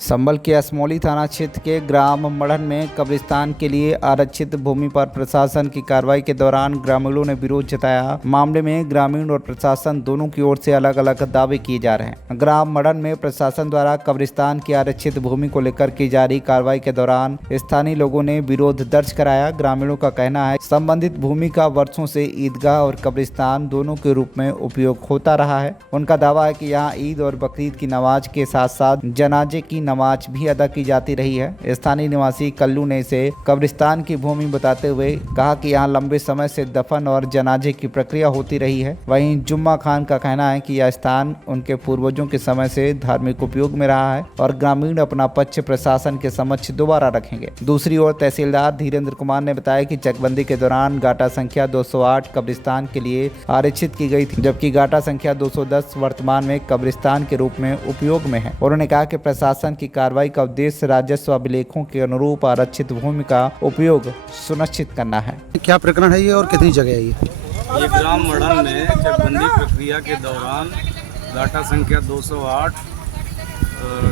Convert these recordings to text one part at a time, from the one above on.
संभल के असमौली थाना क्षेत्र के ग्राम मढ़न में कब्रिस्तान के लिए आरक्षित भूमि पर प्रशासन की कार्रवाई के दौरान ग्रामीणों ने विरोध जताया। मामले में ग्रामीण और प्रशासन दोनों की ओर से अलग अलग दावे किए जा रहे हैं। ग्राम मढ़न में प्रशासन द्वारा कब्रिस्तान की आरक्षित भूमि को लेकर की जा रही कार्रवाई के दौरान स्थानीय लोगों ने विरोध दर्ज कराया। ग्रामीणों का कहना है संबंधित भूमि का वर्षों से ईदगाह और कब्रिस्तान दोनों के रूप में उपयोग होता रहा है। उनका दावा है कि यहाँ ईद और बकरीद की नमाज के साथ साथ जनाजे की नमाज भी अदा की जाती रही है। स्थानीय निवासी कल्लू ने इसे कब्रिस्तान की भूमि बताते हुए कहा कि यहाँ लंबे समय से दफन और जनाजे की प्रक्रिया होती रही है। वहीं जुम्मा खान का कहना है कि यह स्थान उनके पूर्वजों के समय से धार्मिक उपयोग में रहा है और ग्रामीण अपना पक्ष प्रशासन के समक्ष दोबारा रखेंगे। दूसरी ओर तहसीलदार धीरेन्द्र कुमार ने बताया कि चकबंदी के दौरान गाटा संख्या 208 कब्रिस्तान के लिए आरक्षित की गई थी, जबकि गाटा संख्या 210 वर्तमान में कब्रिस्तान के रूप में उपयोग में है। उन्होंने कहा कि प्रशासन की कार्रवाई का उद्देश्य राजस्व अभिलेखों के अनुरूप आरक्षित भूमि का उपयोग सुनिश्चित करना है। क्या प्रकरण है ये और कितनी जगह है ये ग्राम मढ़न में चकबंदी प्रक्रिया के दौरान गाटा संख्या 208,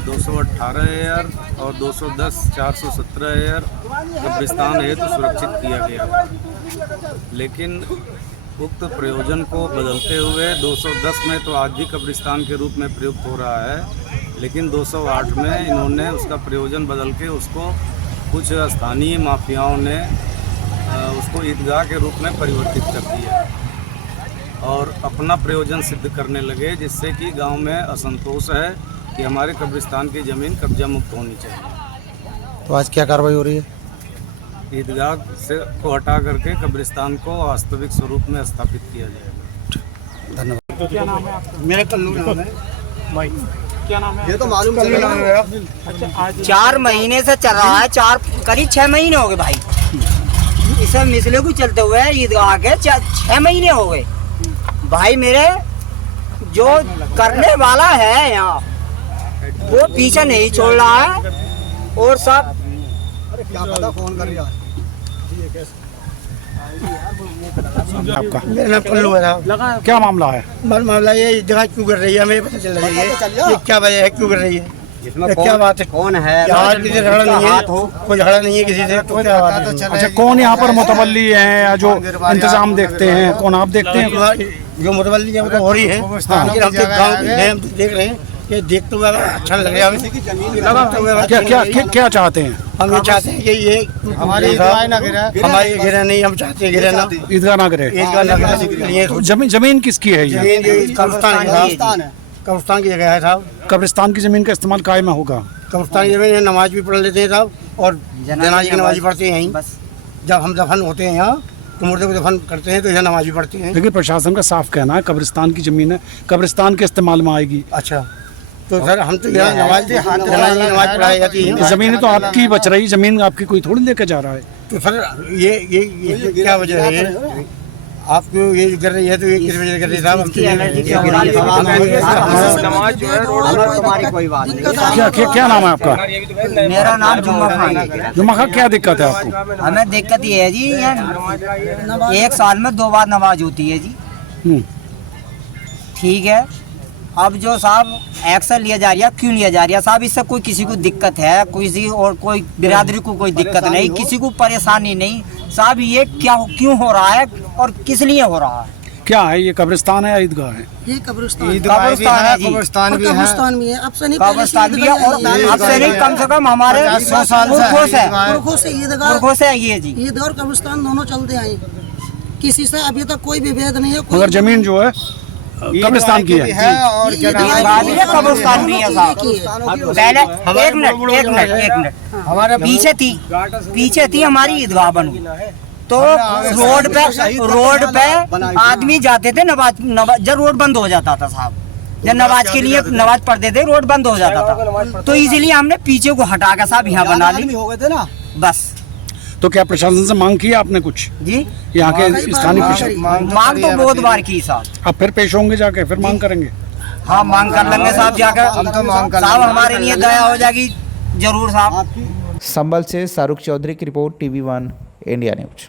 218 एयर और 210, 417 एयर कब्रिस्तान हेतु सुरक्षित किया गया, लेकिन उक्त प्रयोजन को बदलते हुए 210 में तो आज भी कब्रिस्तान के रूप में प्रयुक्त हो रहा है, लेकिन 208 में इन्होंने उसका प्रयोजन बदल के उसको कुछ स्थानीय माफियाओं ने उसको ईदगाह के रूप में परिवर्तित कर दिया और अपना प्रयोजन सिद्ध करने लगे, जिससे कि गांव में असंतोष है कि हमारे कब्रिस्तान की ज़मीन कब्जा मुक्त होनी चाहिए। तो आज क्या कार्रवाई हो रही है? ईदगाह से को हटा करके कब्रिस्तान को वास्तविक स्वरूप में स्थापित किया जाएगा। धन्यवाद। क्या नाम है आपका? मेरा कल्लू नाम है। भाई क्या नाम है? ये तो मालूम चल रहा है। अच्छा, आज 4 महीने से चल रहा है, करीब 6 महीने हो गए भाई। इसे मिसले को चलते हुए ईदगाह के 6 महीने हो गए भाई। मेरे जो करने वाला है यहाँ वो पीछे नहीं छोड़ रहा है और सब क्या पता फोन कर रहा है। आपका मेरा नाम कल्लू है। क्या मामला है? मामला ये जगह क्यों कर रही है हमें पता चल रही है, ये क्या वजह है, क्यों कर रही है, क्या बात है, कौन है? आज किसी से झगड़ा नहीं है, कोई झगड़ा नहीं है किसी से, तो क्या बात है? अच्छा, कौन यहाँ पर मुतवल्ली है या जो इंतजाम देखते हैं, कौन आप देखते हैं? जो मुतवल्ली है वो तो हो रही है, लेकिन हम तो गाँव के हैं, हम तो देख रहे हैं, ये देखते हुए अच्छा लग रहा है। क्या चाहते हैं? हम ये चाहते हैं कि ये हमारी हमारी गिरा नहीं, हम चाहते हैं गिरा ना, ईदगाह ना करे। ईदगाह ना करे। जमीन किसकी है ये? कब्रिस्तान की जगह है साहब। कब्रिस्तान की जमीन का इस्तेमाल काय में होगा? कब्रिस्तान की जमीन नमाज भी पढ़ लेते हैं साहब और जनाजे की नमाज पढ़ते हैं यहीं। जब हम दफन होते हैं यहाँ तो मुर्दे को दफन करते हैं तो यहाँ नमाज भी पढ़ते हैं। लेकिन प्रशासन का साफ कहना है कब्रिस्तान की जमीन है, कब्रिस्तान के इस्तेमाल में आएगी। अच्छा, तो सर हम तो यहाँ नमाज पढ़ाई जाती है। जमीन तो आपकी बच रही, जमीन आपकी कोई थोड़ी लेके जा रहा है। तो सर ये क्या वजह है? आपको ये कर रही है तो ये किस वजह कर रही है साहब? तुम्हारी कोई बात नहीं। क्या नाम है आपका? मेरा नाम जुम्मा खान है। जुम्मा खान, क्या दिक्कत है आपको? हमें दिक्कत ये है जी, यहाँ 1 साल में 2 बार नमाज होती है जी। ठीक है, अब जो साहब एक्शन लिया जा रहा है, क्यों लिया जा रहा है साहब? इससे कोई किसी को दिक्कत है, किसी और कोई बिरादरी को कोई दिक्कत नहीं, किसी को परेशानी नहीं साहब। ये क्यों हो रहा है और किस लिए हो रहा है? क्या है ये? कब्रिस्तान है या ईदगाह है? ये कब्रिस्तान है जी। कब्रिस्तान भी है, कब्रिस्तान भी है और अब अब से नहीं कम से कम हमारे पुरखों से ये जी। ईद और कब्रिस्तान दोनों चलते आए, किसी से अभी तक कोई विभेद नहीं है। मगर जमीन जो है कब्रिस्तान की है और कब्रिस्तान भी है साहब। पहले एक मिनट हमारे पीछे थी हमारी ईदगाह बनी, तो रोड पे आदमी जाते थे नमाज जब रोड बंद हो जाता था साहब, जब नमाज के लिए नमाज पढ़ते थे रोड बंद हो जाता था, तो इसीलिए हमने पीछे को हटा कर साहब यहाँ बना ली हो गए थे ना बस। तो क्या प्रशासन से मांग की है आपने कुछ जी? यहाँ के स्थानीय मांग तो बहुत बार की साहब। अब फिर पेश होंगे जाके, फिर मांग करेंगे? हाँ, मांग कर लेंगे साहब जाकर। हम तो मांग कर साहब, हमारे लिए दया हो जाएगी जरूर साहब। संभल से शाहरुख चौधरी की रिपोर्ट, TV1 इंडिया न्यूज।